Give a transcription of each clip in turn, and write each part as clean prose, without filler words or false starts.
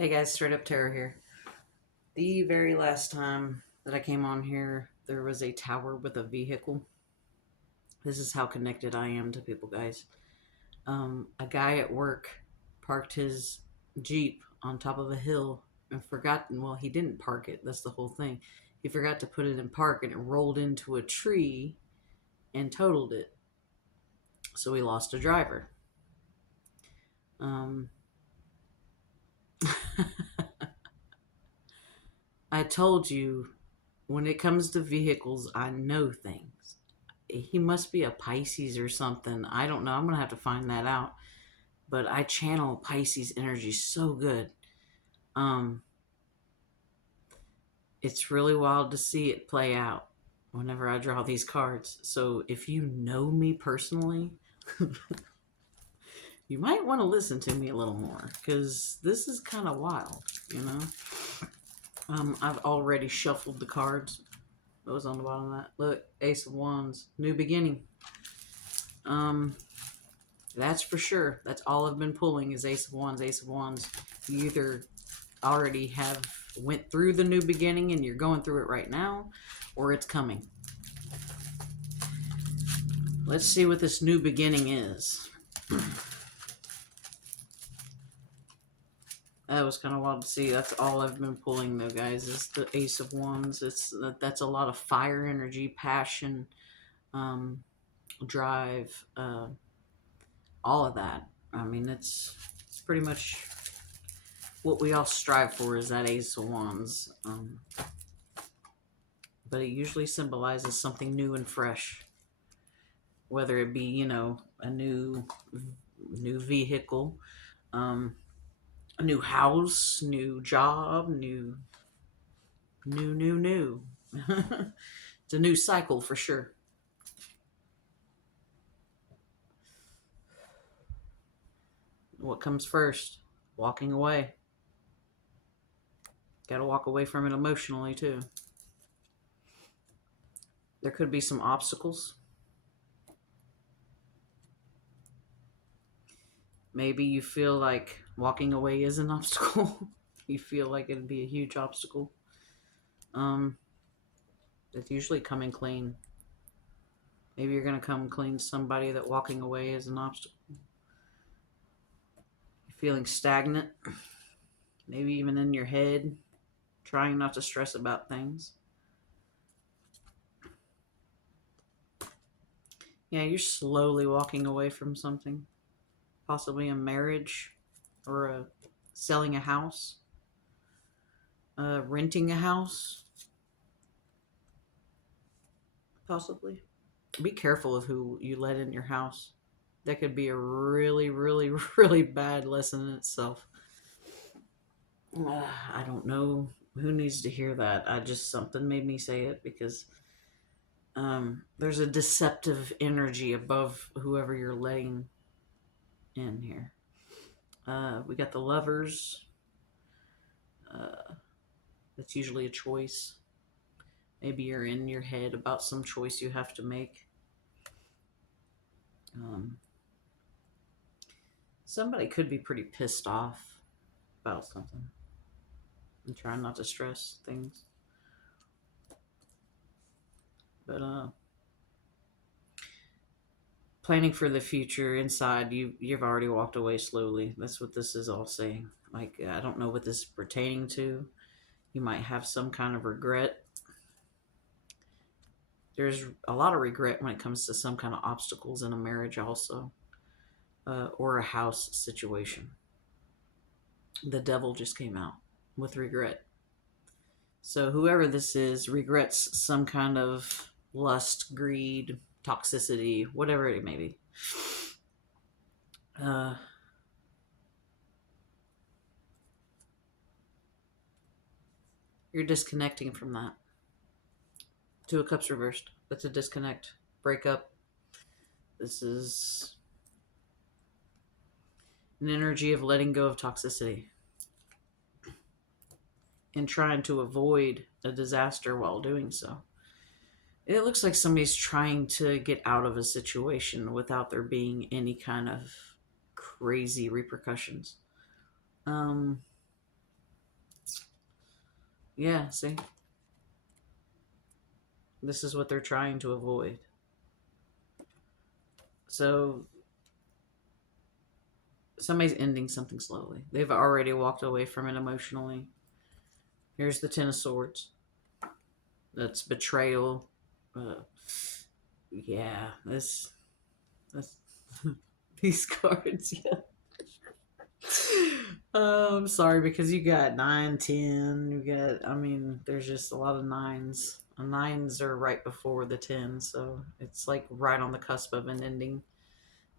Hey guys, Straight Up Terror here. The very last time that I came on here, there was a tower with a vehicle. This is how connected I am to people, guys. A guy at work parked his Jeep on top of a hill and forgot, well, he didn't park it. That's the whole thing. He forgot to put it in park and it rolled into a tree and totaled it. So we lost a driver. Um, I told you when it comes to vehicles, I know things. He must be a Pisces or something. I don't know. I'm gonna have to find that out. But I channel Pisces energy so good. Um, it's really wild to see it play out whenever I draw these cards. So if you know me personally, you might want to listen to me a little more because this is kind of wild, you know. I've already shuffled the cards. What was on the bottom of that? Look, Ace of Wands, new beginning. Um, That's for sure. That's all I've been pulling is Ace of Wands, Ace of Wands. You either already have went through the new beginning and you're going through it right now, or it's coming. Let's see what this new beginning is. That was kind of wild to see. That's all I've been pulling though, guys, is the Ace of Wands. That's a lot of fire energy, passion, um, drive, all of that. I mean, it's pretty much what we all strive for is that Ace of Wands. But it usually symbolizes something new and fresh, whether it be a new vehicle, um, a new house, new job, new. It's a new cycle for sure. What comes first? Walking away. Got to walk away from it emotionally too. There could be some obstacles. Maybe you feel like walking away is an obstacle. You feel like it'd be a huge obstacle. Um, it's usually coming clean. Maybe you're going to come clean to somebody that walking away is an obstacle. You're feeling stagnant, maybe even in your head, trying not to stress about things. Yeah, you're slowly walking away from something, possibly a marriage or selling a house, renting a house, possibly. Be careful of who you let in your house. That could be a really, really, really bad lesson in itself. I don't know who needs to hear that. I just something made me say it because there's a deceptive energy above whoever you're letting in here. We got the lovers. That's usually a choice. Maybe you're in your head about some choice you have to make. Um, Somebody could be pretty pissed off about something and trying not to stress things. But planning for the future inside, you've already walked away slowly. That's what this is all saying. Like, I don't know what this is pertaining to. You might have some kind of regret. There's a lot of regret when it comes to some kind of obstacles in a marriage also, or a house situation. The devil just came out with regret. So whoever this is regrets some kind of lust, greed, toxicity, whatever it may be. uh, you're disconnecting from that. Two of Cups reversed. That's a disconnect, breakup. This is an energy of letting go of toxicity and trying to avoid a disaster while doing so. It looks like somebody's trying to get out of a situation without there being any kind of crazy repercussions. Um, Yeah, see? This is what they're trying to avoid. So somebody's ending something slowly. They've already walked away from it emotionally. Here's the Ten of Swords. That's betrayal. Uh, yeah, this these cards. Yeah. I'm sorry because you got 9, 10. You got. I mean, there's just a lot of nines. Nines are right before the 10, so it's like right on the cusp of an ending.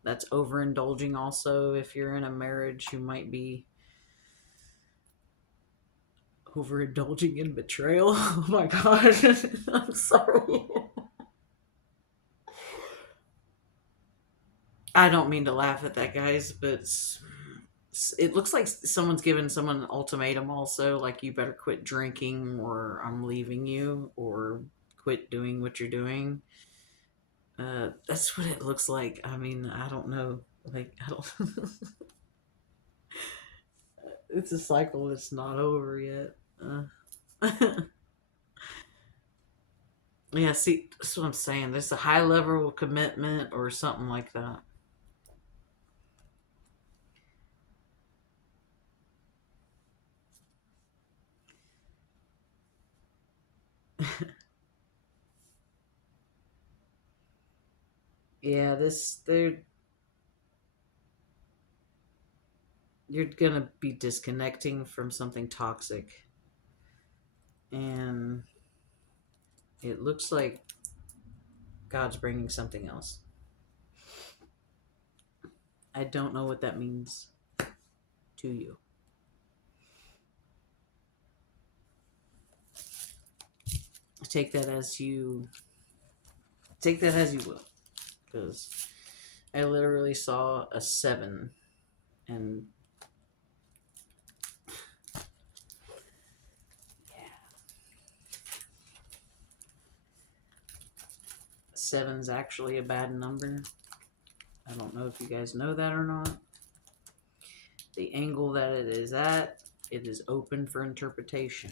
That's overindulging. Also, if you're in a marriage, you might be overindulging in betrayal. Oh my god. I'm sorry. I don't mean to laugh at that, guys, but it looks like someone's giving someone an ultimatum also, like you better quit drinking or I'm leaving you or quit doing what you're doing. That's what it looks like. I mean, I don't know. Like, I don't. It's a cycle that's not over yet. Yeah, see, that's what I'm saying. There's a high level of commitment or something like that. Yeah, you're gonna be disconnecting from something toxic, and it looks like God's bringing something else. I don't know what that means to you. Take that as you take that as you will, because I literally saw a 7, and yeah, seven's actually a bad number. I don't know if you guys know that or not. The angle that it is at, it is open for interpretation.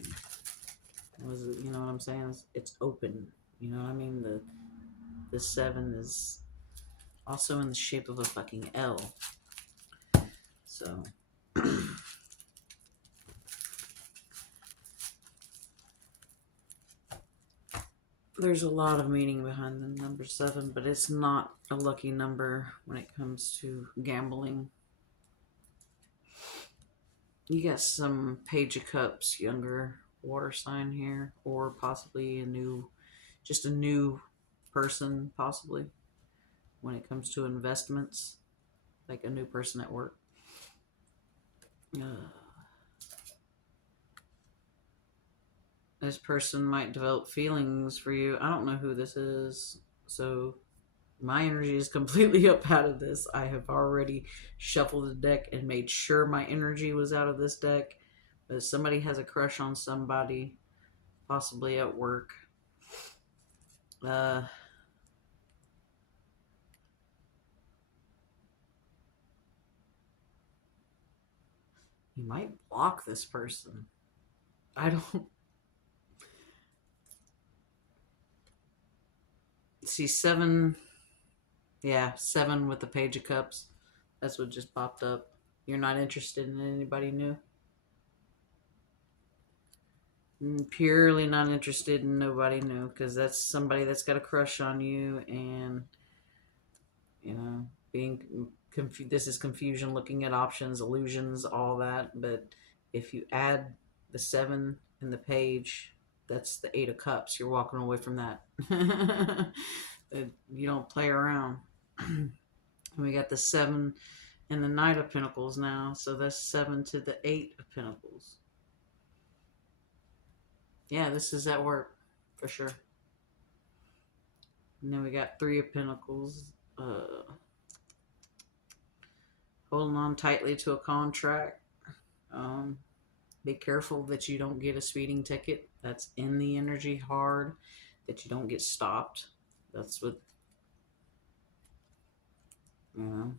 You know what I'm saying? It's open. You know what I mean? The 7 is also in the shape of a fucking L. So there's a lot of meaning behind the number 7, but it's not a lucky number when it comes to gambling. You got some Page of Cups, younger water sign here, or possibly just a new person, possibly when it comes to investments, like a new person at work. Uh, this person might develop feelings for you. I don't know who this is, so my energy is completely up out of this. I have already shuffled the deck and made sure my energy was out of this deck. But somebody has a crush on somebody, possibly at work. Uh, you might block this person. I don't see 7. Yeah, 7 with the Page of Cups. That's what just popped up. You're not interested in anybody new? Purely not interested in nobody new because that's somebody that's got a crush on you, and you know, being this is confusion, looking at options, illusions, all that. But if you add the 7 in the page, that's the 8 of Cups. You're walking away from that. You don't play around. And we got the 7 and the Knight of Pentacles now, so that's 7 to the 8 of Pentacles. Yeah, this is at work for sure. And then we got 3 of Pentacles. Holding on tightly to a contract. Um, be careful that you don't get a speeding ticket. That's in the energy hard. That you don't get stopped. That's what, you know.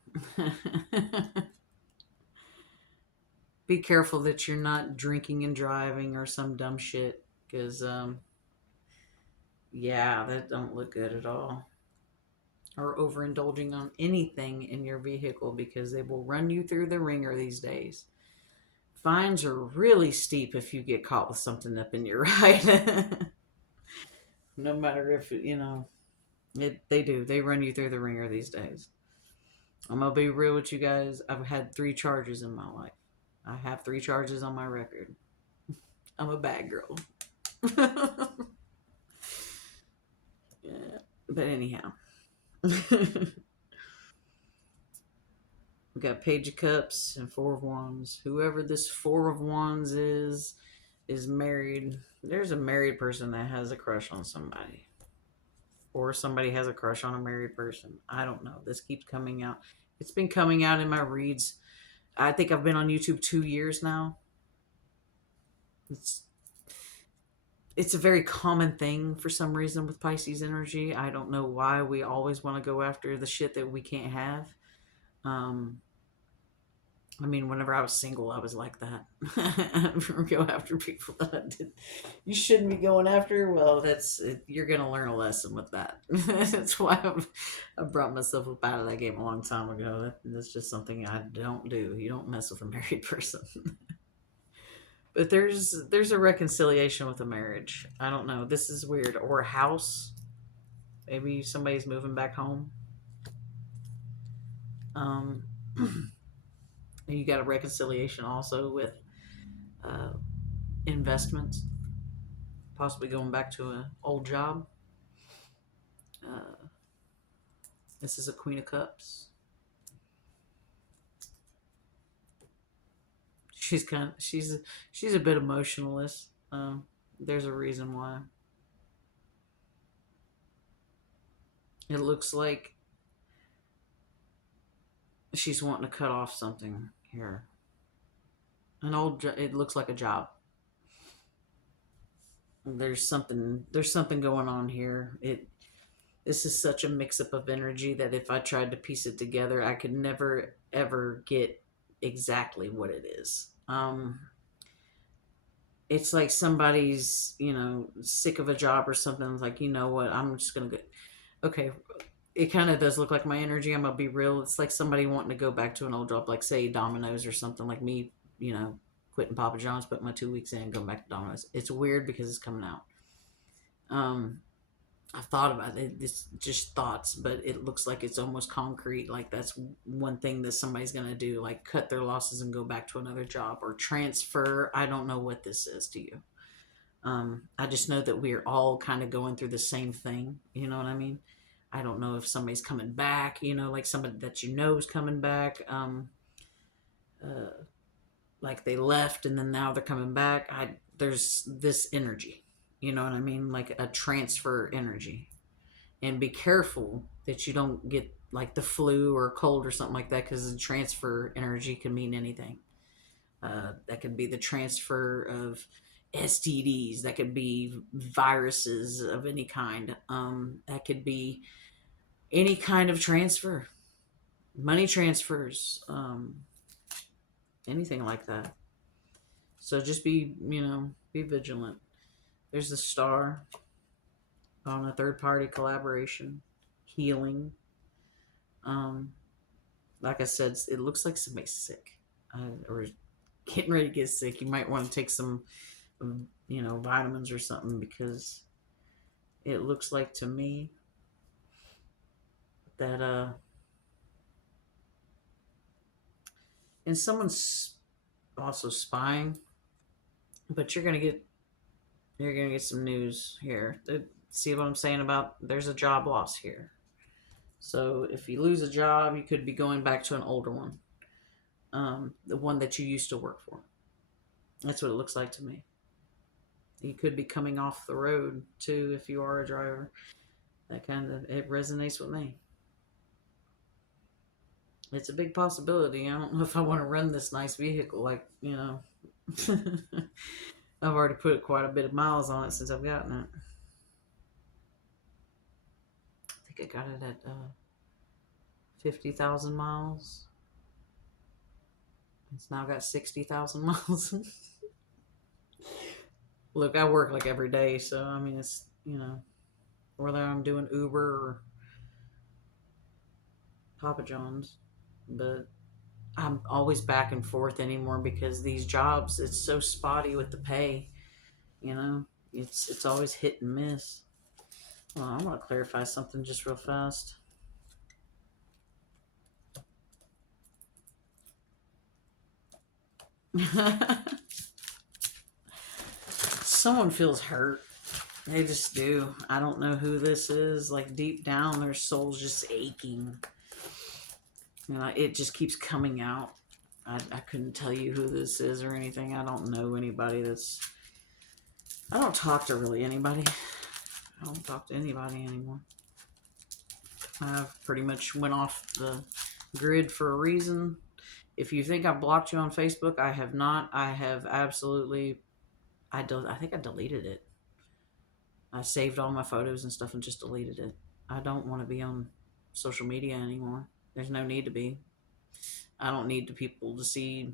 Be careful that you're not drinking and driving or some dumb shit, because yeah, that don't look good at all. Or overindulging on anything in your vehicle, because they will run you through the ringer these days. Fines are really steep if you get caught with something up in your ride. No matter if they do. They run you through the ringer these days. I'm gonna be real with you guys. I've had 3 charges in my life. I have 3 charges on my record. I'm a bad girl. Yeah. But anyhow, we got Page of Cups and Four of Wands. Whoever this Four of Wands is married. There's a married person that has a crush on somebody, or somebody has a crush on a married person. I don't know. This keeps coming out. It's been coming out in my reads. I think I've been on YouTube 2 years now. It's it's a very common thing for some reason with Pisces energy. I don't know why we always want to go after the shit that we can't have. Um, I mean, whenever I was single, I was like that. Go after people that I did. You shouldn't be going after. Well, you're gonna learn a lesson with that. That's why I brought myself up out of that game a long time ago. That's just something I don't do. You don't mess with a married person. But there's a reconciliation with a marriage. I don't know. This is weird. Or a house. Maybe somebody's moving back home. Um, you got a reconciliation also with uh, investments, possibly going back to an old job. Uh, this is a Queen of Cups. She's a bit emotionalist. There's a reason why. It looks like she's wanting to cut off something here. It looks like a job. There's something going on here. This is such a mix up of energy that if I tried to piece it together, I could never ever get exactly what it is. It's like somebody's, sick of a job or something. Like, you know what, I'm just gonna go. Okay, it kind of does look like my energy. I'm gonna be real. It's like somebody wanting to go back to an old job, like say Domino's or something. Like me, quitting Papa John's, putting my 2 weeks in, going back to Domino's. It's weird because it's coming out. Um, I've thought about it. It's just thoughts, but it looks like it's almost concrete. Like that's one thing that somebody's gonna do, like cut their losses and go back to another job or transfer. I don't know what this is to you. I just know that we're all kind of going through the same thing. You know what I mean? I don't know if somebody's coming back. Like somebody that is coming back. Uh, like they left and then now they're coming back. There's this energy. You know what I mean? Like a transfer energy. And be careful that you don't get like the flu or cold or something like that, because the transfer energy can mean anything. That could be the transfer of STDs. That could be viruses of any kind. That could be any kind of transfer, money transfers, anything like that. So just be vigilant. There's a star on a third party collaboration, healing. Um, like I said, it looks like somebody's sick, or getting ready to get sick. You might want to take some, vitamins or something, because it looks like to me that and someone's also spying, but you're gonna get some news here. See what I'm saying about there's a job loss here. So if you lose a job, you could be going back to an older one, the one that you used to work for. That's what it looks like to me. You could be coming off the road too if you are a driver. That kind of it resonates with me. It's a big possibility. I don't know if I want to run this nice vehicle. Like I've already put quite a bit of miles on it since I've gotten it. I think I got it at 50,000 miles. It's now got 60,000 miles. Look, I work like every day, so I mean, it's, whether I'm doing Uber or Papa John's, but I'm always back and forth anymore because these jobs, it's so spotty with the pay, you know. It's always hit and miss. Well, I want to clarify something just real fast. Someone feels hurt. They just do. I don't know who this is. Like deep down, their soul's just aching. It just keeps coming out. I couldn't tell you who this is or anything. I don't know anybody that's. I don't talk to really anybody. I don't talk to anybody anymore. I've pretty much went off the grid for a reason. If you think I blocked you on Facebook, I have not. I have absolutely. I think I deleted it. I saved all my photos and stuff and just deleted it. I don't want to be on social media anymore. There's no need to be. I don't need the people to see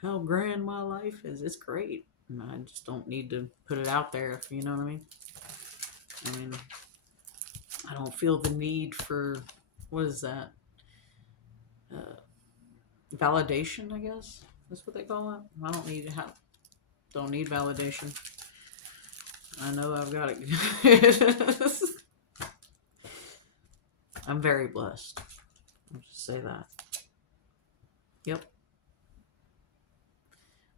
how grand my life is. It's great. I just don't need to put it out there, if you know what I mean. I mean, I don't feel the need for, what is that? Validation, I guess. That's what they call it. I don't need validation. I know I've got it. I'm very blessed. I'll just say that. Yep.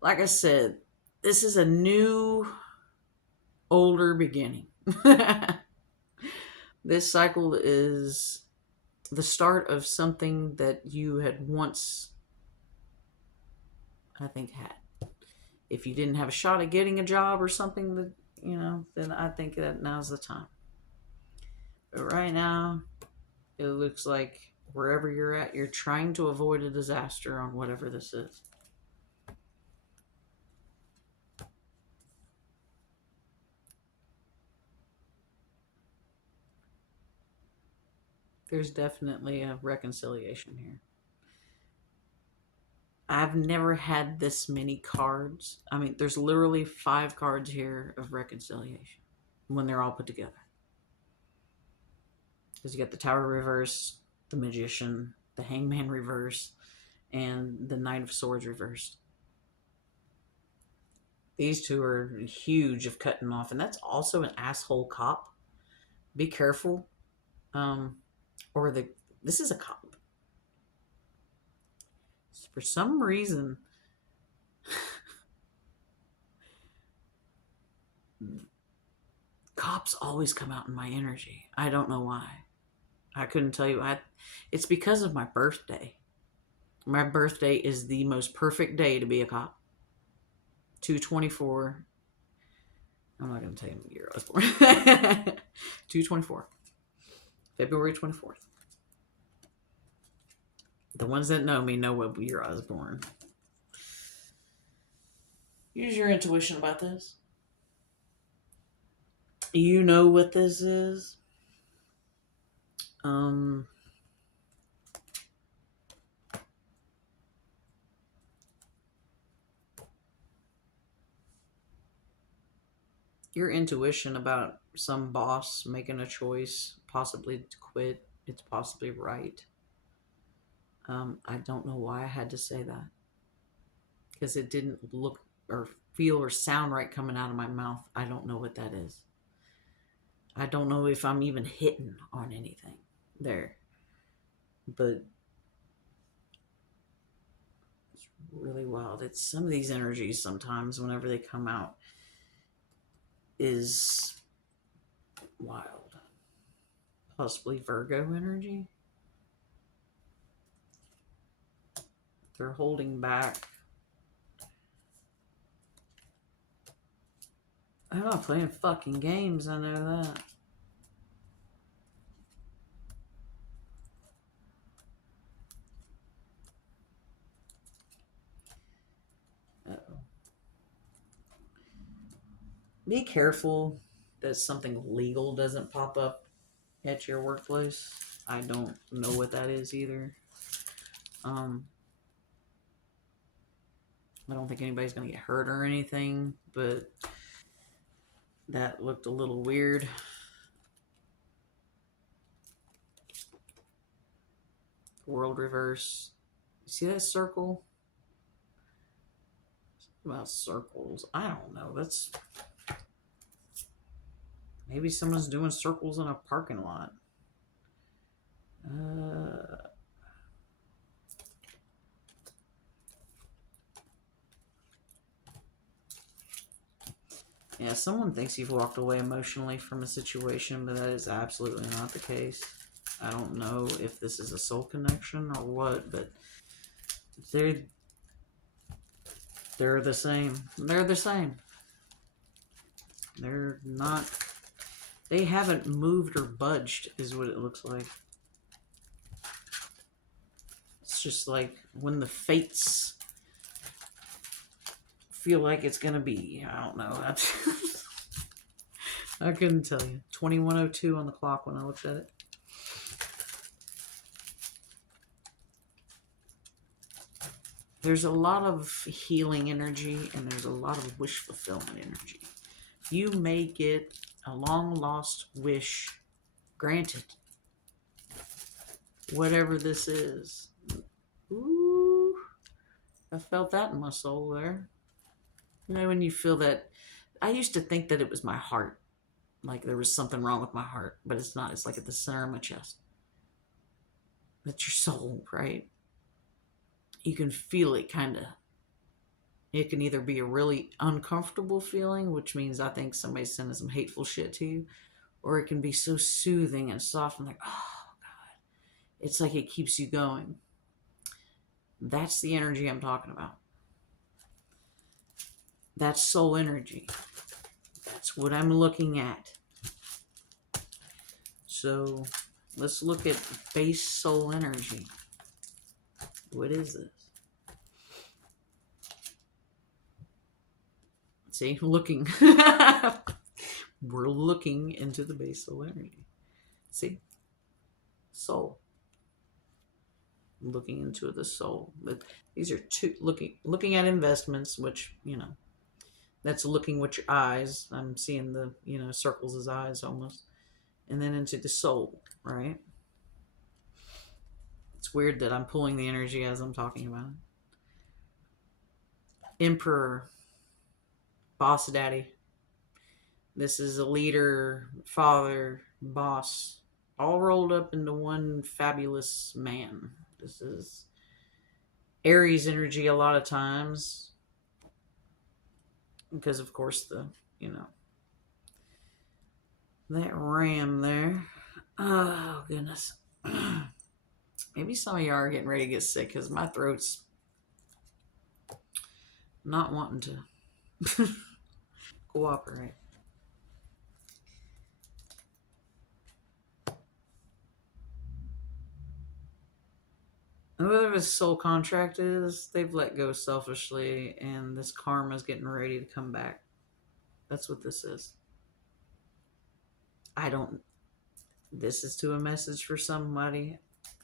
Like I said, this is a new, older beginning. This cycle is the start of something that you had once, I think, had. If you didn't have a shot at getting a job or something that, then I think that now's the time. But right now, it looks like wherever you're at, you're trying to avoid a disaster on whatever this is. There's definitely a reconciliation here. I've never had this many cards. I mean, there's literally 5 cards here of reconciliation when they're all put together. Because you got the Tower reverse, the Magician, the Hangman reverse, and the Knight of Swords reversed. These 2 are huge of cutting off, and that's also an asshole cop. Be careful. This is a cop. For some reason, cops always come out in my energy. I don't know why. I couldn't tell you. It's because of my birthday. My birthday is the most perfect day to be a cop. 2/24. I'm not going to tell you the year I was born. 2/24. February 24th. The ones that know me know what year I was born. Use your intuition about this. You know what this is. Your intuition about some boss making a choice, possibly to quit, it's possibly right. I don't know why I had to say that. Because it didn't look or feel or sound right coming out of my mouth. I don't know what that is. I don't know if I'm even hitting on anything there. But it's really wild. It's some of these energies sometimes, whenever they come out, is wild. Possibly Virgo energy. They're holding back. I'm not playing fucking games, I know that. Uh-oh. Be careful that something legal doesn't pop up at your workplace. I don't know what that is either. I don't think anybody's gonna get hurt or anything, but that looked a little weird. World reverse. See that circle? About circles. I don't know. That's maybe someone's doing circles in a parking lot. Yeah, someone thinks you've walked away emotionally from a situation, but that is absolutely not the case. I don't know if this is a soul connection or what, but they're they're the same. They're the same. They're not. They haven't moved or budged, is what it looks like. It's just like when the fates feel like it's gonna be. I don't know. I couldn't tell you. 21:02 on the clock when I looked at it. There's a lot of healing energy and there's a lot of wish fulfillment energy. You may get a long lost wish granted. Whatever this is. Ooh, I felt that in my soul there. You know, when you feel that, I used to think that it was my heart. Like there was something wrong with my heart, but it's not. It's like at the center of my chest. That's your soul, right? You can feel it kind of. It can either be a really uncomfortable feeling, which means I think somebody's sending some hateful shit to you, or it can be so soothing and soft and like, oh, it's like it keeps you going. That's the energy I'm talking about. That's soul energy. That's what I'm looking at. So let's look at base soul energy. What is this? See, looking. We're looking into the base soul energy. See? Soul. Looking into the soul. But these are two looking at investments, which, you know, that's looking with your eyes. I'm seeing the, you know, circles as eyes almost. And then into the soul, right? It's weird that I'm pulling the energy as I'm talking about it. Emperor, boss daddy. This is a leader, father, boss, all rolled up into one fabulous man. This is Aries energy a lot of times because, of course, the, you know, that ram there. Oh, goodness. Maybe some of you are getting ready to get sick because my throat's not wanting to cooperate. Whoever this soul contract is, they've let go selfishly, and this karma is getting ready to come back. That's what this is. I don't. This is to a message for somebody.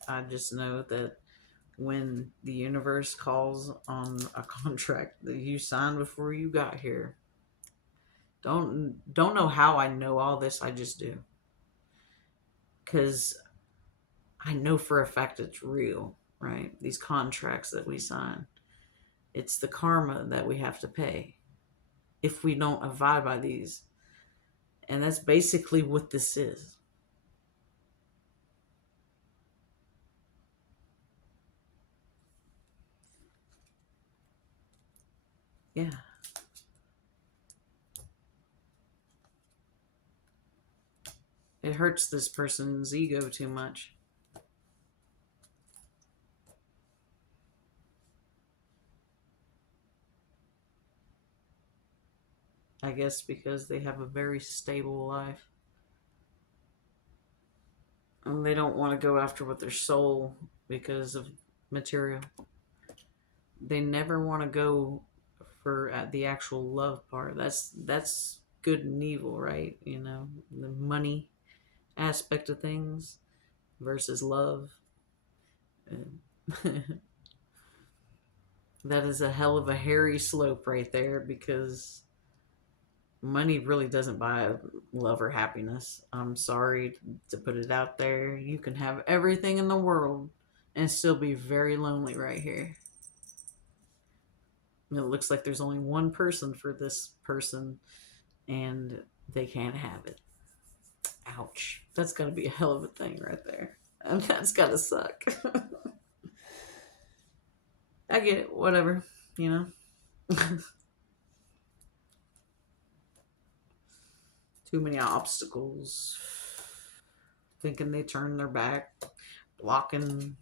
I just know that when the universe calls on a contract that you signed before you got here, don't know how I know all this. I just do, because I know for a fact it's real. Right? These contracts that we sign, it's the karma that we have to pay if we don't abide by these. And that's basically what this is. Yeah. It hurts this person's ego too much. I guess because they have a very stable life. And they don't want to go after what their soul because of material. They never want to go for the actual love part. That's good and evil, right? You know, the money aspect of things versus love. That is a hell of a hairy slope right there, because money really doesn't buy love or happiness. I'm sorry to put it out there. You can have everything in the world and still be very lonely right here. And it looks like there's only one person for this person, and they can't have it. Ouch. That's gotta be a hell of a thing right there. And that's gotta suck. I get it. Whatever. You know? Too many obstacles. Thinking they turn their back. Blocking.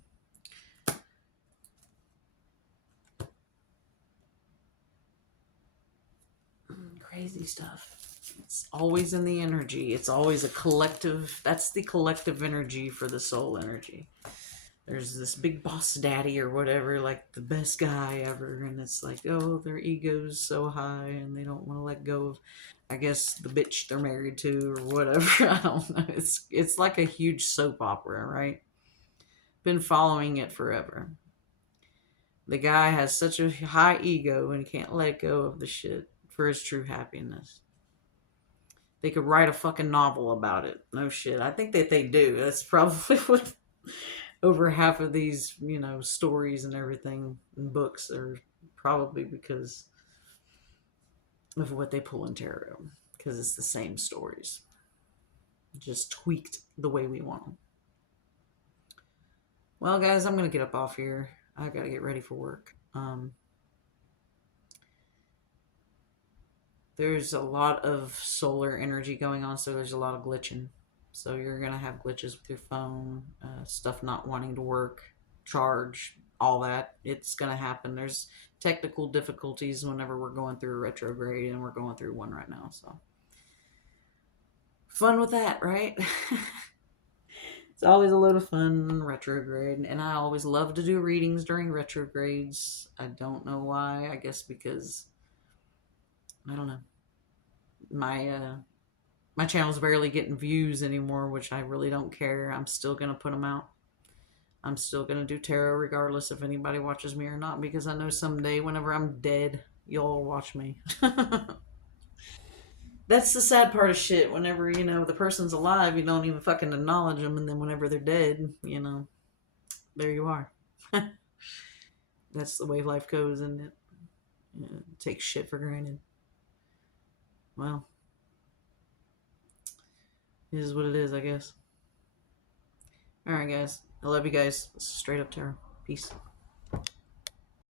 Crazy stuff. It's always in the energy. It's always a collective. That's the collective energy for the soul energy. There's this big boss daddy or whatever, like the best guy ever, and it's like, oh, their ego's so high and they don't want to let go of, I guess, the bitch they're married to or whatever. I don't know. It's like a huge soap opera, right? Been following it forever. The guy has such a high ego and can't let go of the shit for his true happiness. They could write a fucking novel about it. No shit. I think that they do. That's probably what over half of these, stories and everything and books are probably because of what they pull in tarot. Because it's the same stories, just tweaked the way we want them. Well, guys, I'm gonna get up off here. I gotta get ready for work. There's a lot of solar energy going on, so there's a lot of glitching. So you're gonna have glitches with your phone, stuff not wanting to work, charge, all that. It's gonna happen. There's technical difficulties whenever we're going through a retrograde, and we're going through one right now. So fun with that, right? It's always a load of fun retrograde, and I always love to do readings during retrogrades. I don't know why. I guess because I don't know. My channel's barely getting views anymore, which I really don't care. I'm still gonna put them out. I'm still gonna do tarot regardless if anybody watches me or not, because I know someday, whenever I'm dead, you'll watch me. That's the sad part of shit. Whenever, the person's alive, you don't even fucking acknowledge them, and then whenever they're dead, there you are. That's the way life goes, and it takes shit for granted. Well, it is what it is, I guess. Alright, guys. I love you guys. Straight up tarot. Peace.